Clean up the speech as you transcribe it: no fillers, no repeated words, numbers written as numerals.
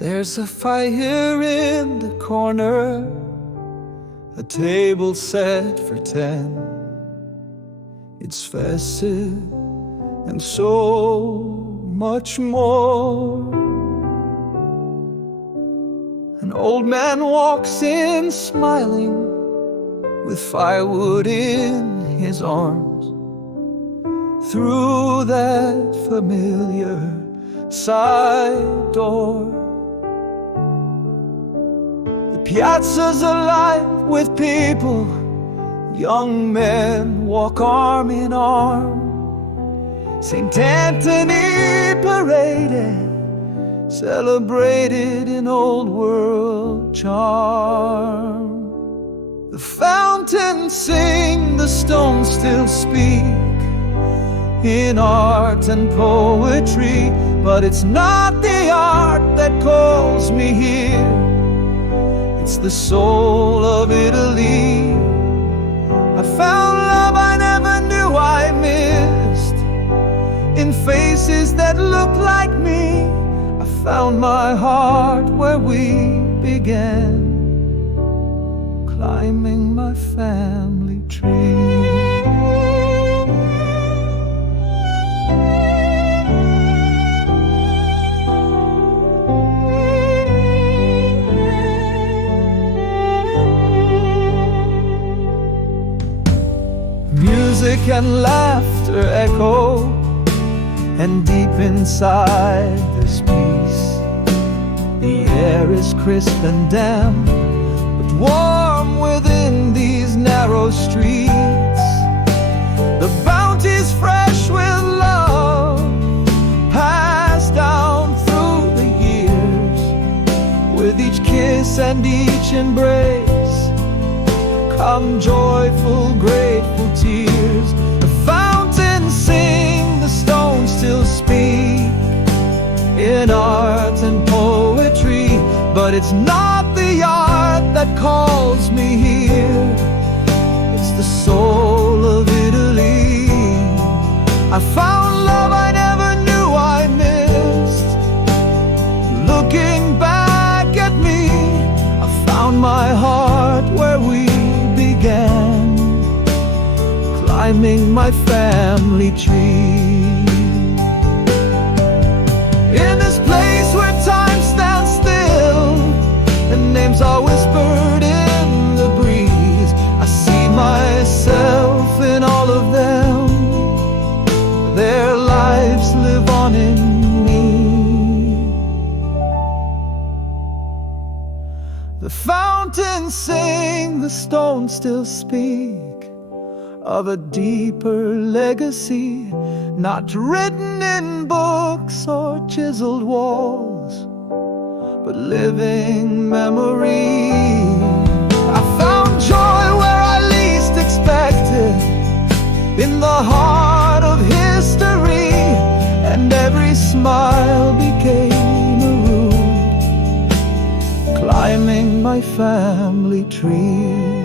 There's a fire in the corner, a table set for 10. It's festive and so much more. An old man walks in smiling, with firewood in his arms. Through that familiar side door, the piazza's alive with people. Young men walk arm in arm. St. Anthony paraded, celebrated in old world charm. The fountains sing, the stones still speak, in art and poetry. But it's not the art that calls me here, it's the soul of Italy. I found love I never knew I missed, in faces that look like me. I found my heart where we began, climbing my family tree. Music and laughter echo, and deep inside there's peace. The air is crisp and damp, but warm within these narrow streets. The bounty's fresh with love, passed down through the years. With each kiss and each embrace come joyful, grateful tears. The fountains sing, the stones still speak, in art and poetry. But it's not the art that calls me here, it's the soul of Italy. I found love I never knew I missed. Looking back at me, I found my heart where we began, climbing my family tree. In this place where time stands still and names are whispered in the breeze, I see myself in all of them. Their lives live on in me. The fountains sing, the stones still speak, of a deeper legacy, not written in books or chiseled walls, but living memory. I found joy where I least expected, in the heart of history, and every smile became a root, climbing my family tree.